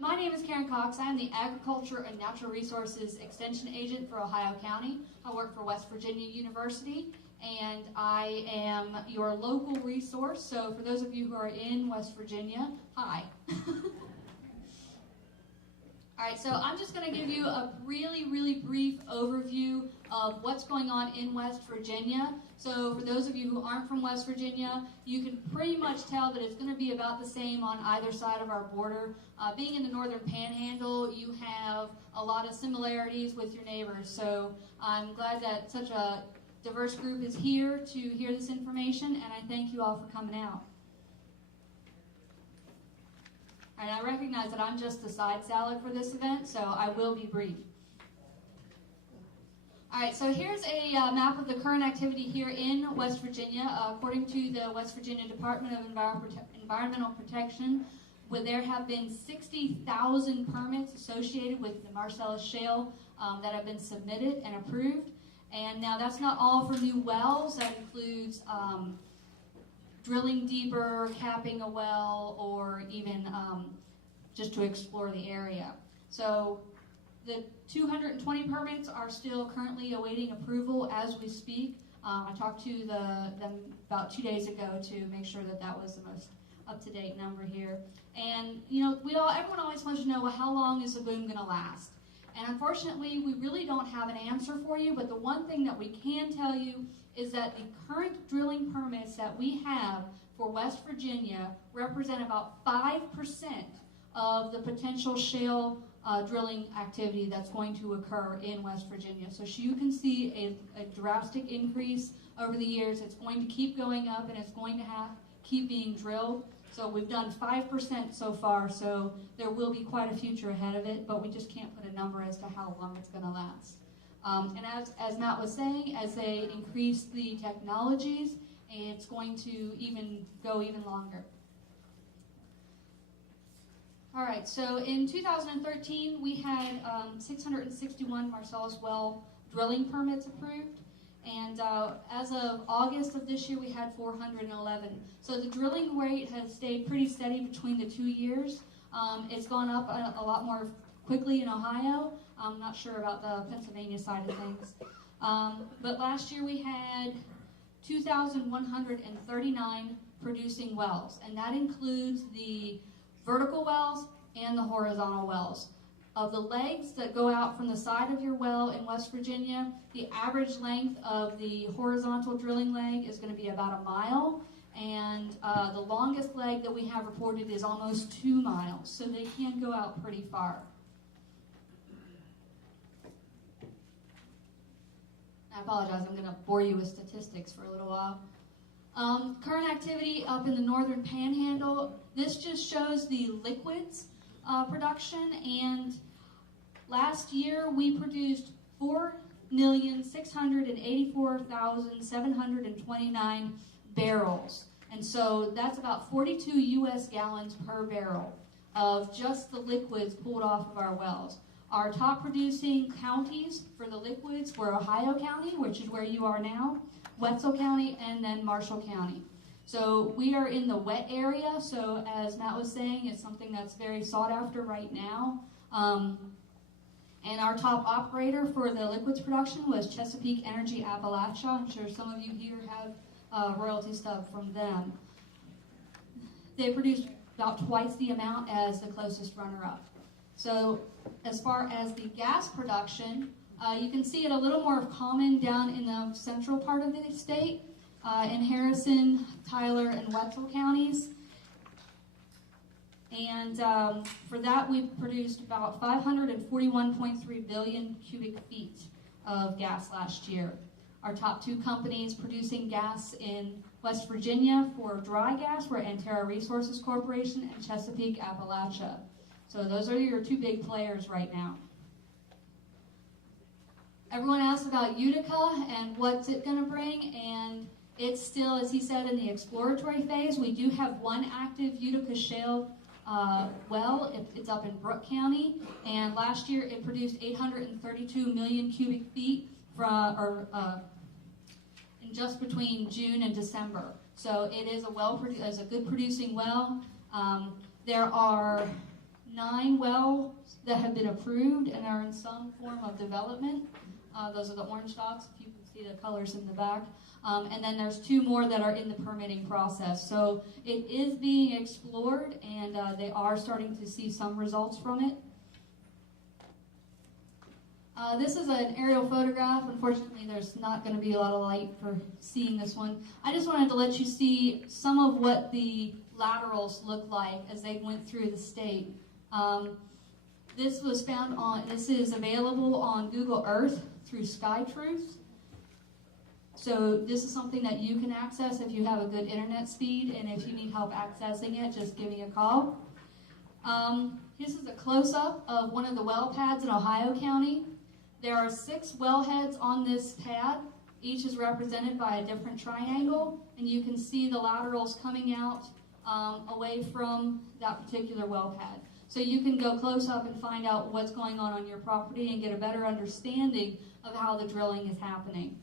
My name is Karen Cox. I am the Agriculture and Natural Resources Extension Agent for Ohio County. I work for West Virginia University, and I am your local resource. So for those of you who are in West Virginia, hi. All right, so I'm just going to give you a really brief overview of what's going on in West Virginia. So for those of you who aren't from West Virginia, you can pretty much tell that it's going to be about the same on either side of our border. Being in the northern panhandle, you have a lot of similarities with your neighbors. So I'm glad that such a diverse group is here to hear this information, and I thank you all for coming out. And I recognize that I'm just the side salad for this event, so I will be brief. All right, so here's a map of the current activity here in West Virginia. According to the West Virginia Department of Environmental Protection, where there have been 60,000 permits associated with the Marcellus Shale that have been submitted and approved. And now that's not all for new wells. That includes drilling deeper, capping a well, or even just to explore the area. So the 220 permits are still currently awaiting approval as we speak. I talked to them about 2 days ago to make sure that that was the most up-to-date number here. And you know, everyone always wants to know, well, how long is the boom going to last? And unfortunately, we really don't have an answer for you, but the one thing that we can tell you is that the current drilling permits that we have for West Virginia represent about 5% of the potential shale drilling activity that's going to occur in West Virginia. So you can see a drastic increase over the years. It's going to keep going up, and it's going to keep being drilled. So we've done 5% so far, so there will be quite a future ahead of it, but we just can't put a number as to how long it's going to last. And as Matt was saying, as they increase the technologies, it's going to go even longer. All right, so in 2013, we had 661 Marcellus well drilling permits approved. And as of August of this year, we had 411. So the drilling rate has stayed pretty steady between the 2 years. It's gone up a lot more quickly in Ohio. I'm not sure about the Pennsylvania side of things. But last year we had 2,139 producing wells, and that includes the vertical wells and the horizontal wells. Of the legs that go out from the side of your well in West Virginia, the average length of the horizontal drilling leg is going to be about a mile, and the longest leg that we have reported is almost 2 miles, so they can go out pretty far. I apologize, I'm going to bore you with statistics for a little while. Current activity up in the northern panhandle, this just shows the liquids production, and last year we produced 4,684,729 barrels, and so that's about 42 U.S. gallons per barrel of just the liquids pulled off of our wells. Our top producing counties for the liquids were Ohio County, which is where you are now, Wetzel County, and then Marshall County. So we are in the wet area, so as Matt was saying, it's something that's very sought after right now. And our top operator for the liquids production was Chesapeake Energy Appalachia. I'm sure some of you here have a royalty stub from them. They produced about twice the amount as the closest runner-up. So as far as the gas production, you can see it a little more common down in the central part of the state, in Harrison, Tyler, and Wetzel counties. And for that, we produced about 541.3 billion cubic feet of gas last year. Our top 2 companies producing gas in West Virginia for dry gas were Antero Resources Corporation and Chesapeake Appalachia. So those are your 2 big players right now. Everyone asked about Utica and what's it going to bring, and it's still, as he said, in the exploratory phase. We do have 1 active Utica shale well. It's up in Brooke County, and last year it produced 832 million cubic feet in just between June and December. So it is a good producing well. There are 9 wells that have been approved and are in some form of development. Those are the orange dots, if you can see the colors in the back. And then there's 2 more that are in the permitting process. So it is being explored, and they are starting to see some results from it. This is an aerial photograph. Unfortunately, there's not going to be a lot of light for seeing this one. I just wanted to let you see some of what the laterals look like as they went through the state. This was found on, this is available on Google Earth through SkyTruth. So this is something that you can access if you have a good internet speed, and if you need help accessing it, just give me a call. This is a close-up of one of the well pads in Ohio County. There are 6 wellheads on this pad. Each is represented by a different triangle, and you can see the laterals coming out away from that particular well pad. So you can go close up and find out what's going on your property and get a better understanding of how the drilling is happening.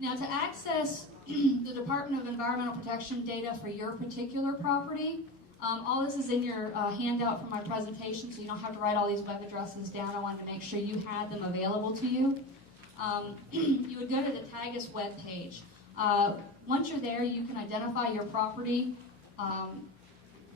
Now, to access the Department of Environmental Protection data for your particular property, all this is in your handout from my presentation, so you don't have to write all these web addresses down. I wanted to make sure you had them available to you. You would go to the Tagus webpage. Once you're there, you can identify your property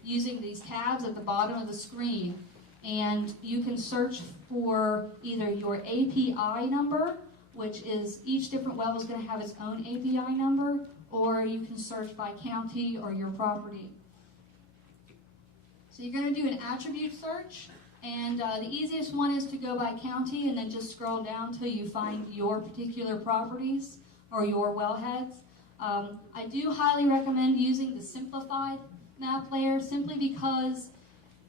using these tabs at the bottom of the screen, and you can search for either your API number, which is each different well is going to have its own API number, or you can search by county or your property. So you're going to do an attribute search, and the easiest one is to go by county and then just scroll down till you find your particular properties or your wellheads. I do highly recommend using the simplified map layer simply because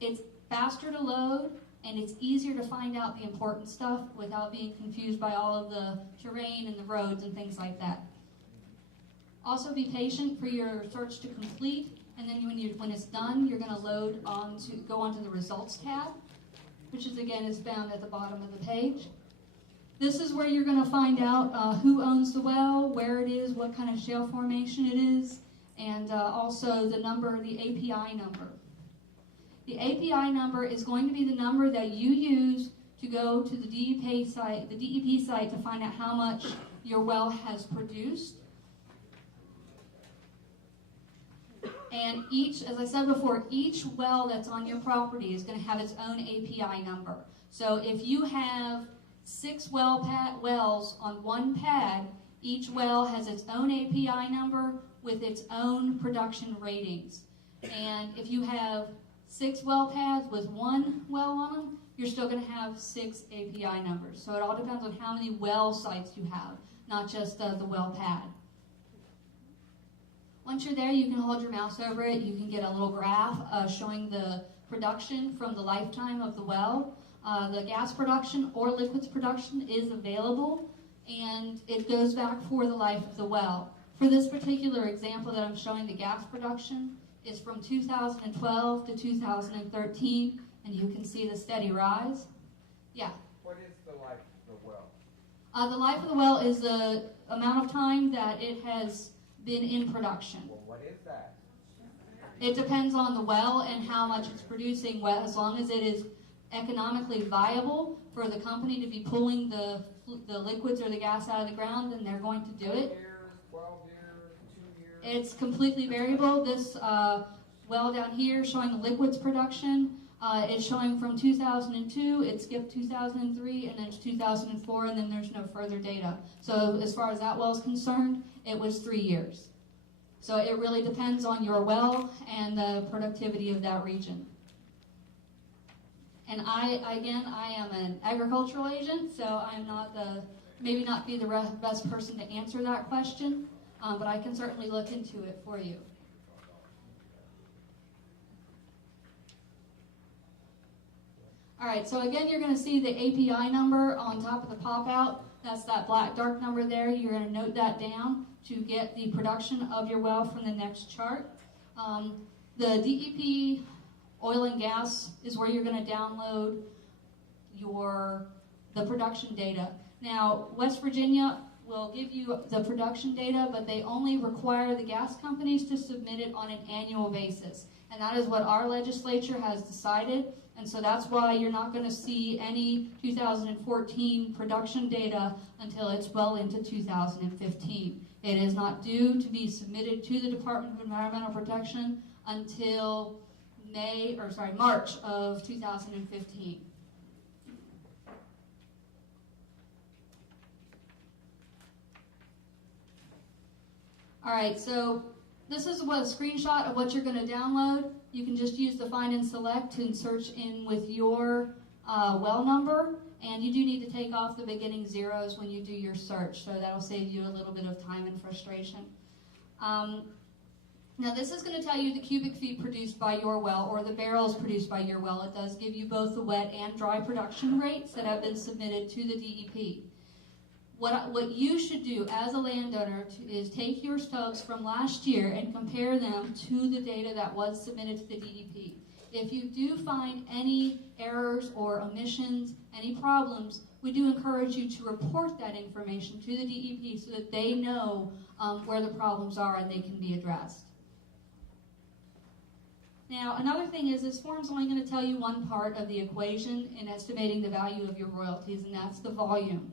it's faster to load and it's easier to find out the important stuff without being confused by all of the terrain and the roads and things like that. Also, be patient for your search to complete, and then when it's done, you're going to go onto the results tab, which is found at the bottom of the page. This is where you're going to find out who owns the well, where it is, what kind of shale formation it is, and also the API number. The API number is going to be the number that you use to go to the DEP site to find out how much your well has produced. And as I said before, each well that's on your property is going to have its own API number. So if you have 6 wells on one pad, each well has its own API number with its own production ratings. And if you have 6 well pads with 1 well on them, you're still going to have 6 API numbers. So it all depends on how many well sites you have, not just the well pad. Once you're there, you can hold your mouse over it. You can get a little graph showing the production from the lifetime of the well. The gas production or liquids production is available, and it goes back for the life of the well. For this particular example that I'm showing, the gas production is from 2012 to 2013, and you can see the steady rise. Yeah? What is the life of the well? The life of the well is the amount of time that it has been in production. Well, what is that? It depends on the well and how much it's producing. Well, as long as it is economically viable for the company to be pulling the liquids or the gas out of the ground, then they're going to do it. 10 years, 12 years, 2 years? It's completely variable. This well down here showing the liquids production, it's showing from 2002, it skipped 2003, and then it's 2004, and then there's no further data. So as far as that well is concerned, it was 3 years. So it really depends on your well and the productivity of that region. And I am an agricultural agent, so I'm not maybe not be the best person to answer that question, but I can certainly look into it for you. All right, so again, you're going to see the API number on top of the pop-out. That's that black dark number there. You're going to note that down to get the production of your well from the next chart. The DEP oil and gas is where you're going to download the production data. Now, West Virginia will give you the production data, but they only require the gas companies to submit it on an annual basis. And that is what our legislature has decided. And so that's why you're not going to see any 2014 production data until it's well into 2015. It is not due to be submitted to the Department of Environmental Protection until March of 2015. All right, so this is a screenshot of what you're going to download. You can just use the Find and Select and search in with your well number. And you do need to take off the beginning zeros when you do your search, so that'll save you a little bit of time and frustration. Now this is going to tell you the cubic feet produced by your well, or the barrels produced by your well. It does give you both the wet and dry production rates that have been submitted to the DEP. What you should do as a landowner is take your stubs from last year and compare them to the data that was submitted to the DEP. If you do find any errors or omissions, any problems, we do encourage you to report that information to the DEP so that they know where the problems are and they can be addressed. Now, another thing is this form's only going to tell you one part of the equation in estimating the value of your royalties, and that's the volume.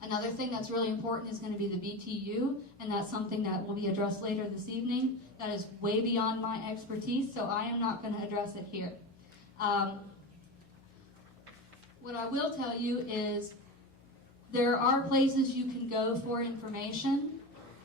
Another thing that's really important is going to be the BTU, and that's something that will be addressed later this evening. That is way beyond my expertise, so I am not going to address it here. What I will tell you is there are places you can go for information.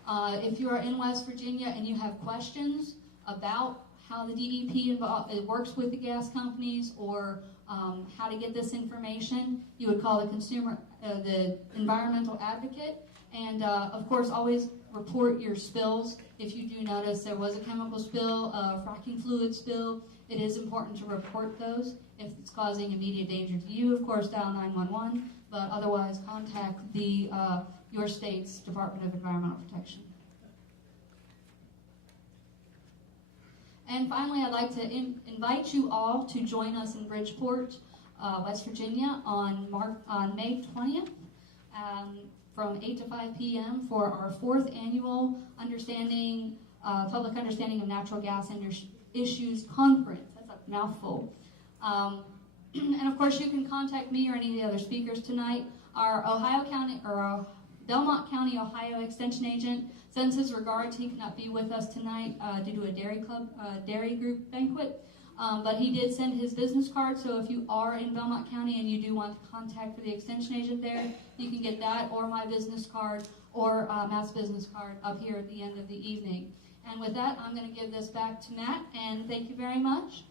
If you are in West Virginia and you have questions about how the DEP works with the gas companies or how to get this information, you would call the environmental advocate, and of course always report your spills. If you do notice there was a chemical spill, a fracking fluid spill, it is important to report those. If it's causing immediate danger to you, of course dial 911, but otherwise contact your state's Department of Environmental Protection. And finally, I'd like to invite you all to join us in Bridgeport, West Virginia on May 20th from 8 to 5 p.m. for our 4th annual Public Understanding of Natural Gas Issues Conference. That's a mouthful. And of course, you can contact me or any of the other speakers tonight. Our Belmont County, Ohio Extension Agent sends his regards. He cannot be with us tonight due to a dairy group banquet. But he did send his business card, so if you are in Belmont County and you do want to contact for the extension agent there, you can get that or my business card or Matt's business card up here at the end of the evening. And with that, I'm going to give this back to Matt, and thank you very much.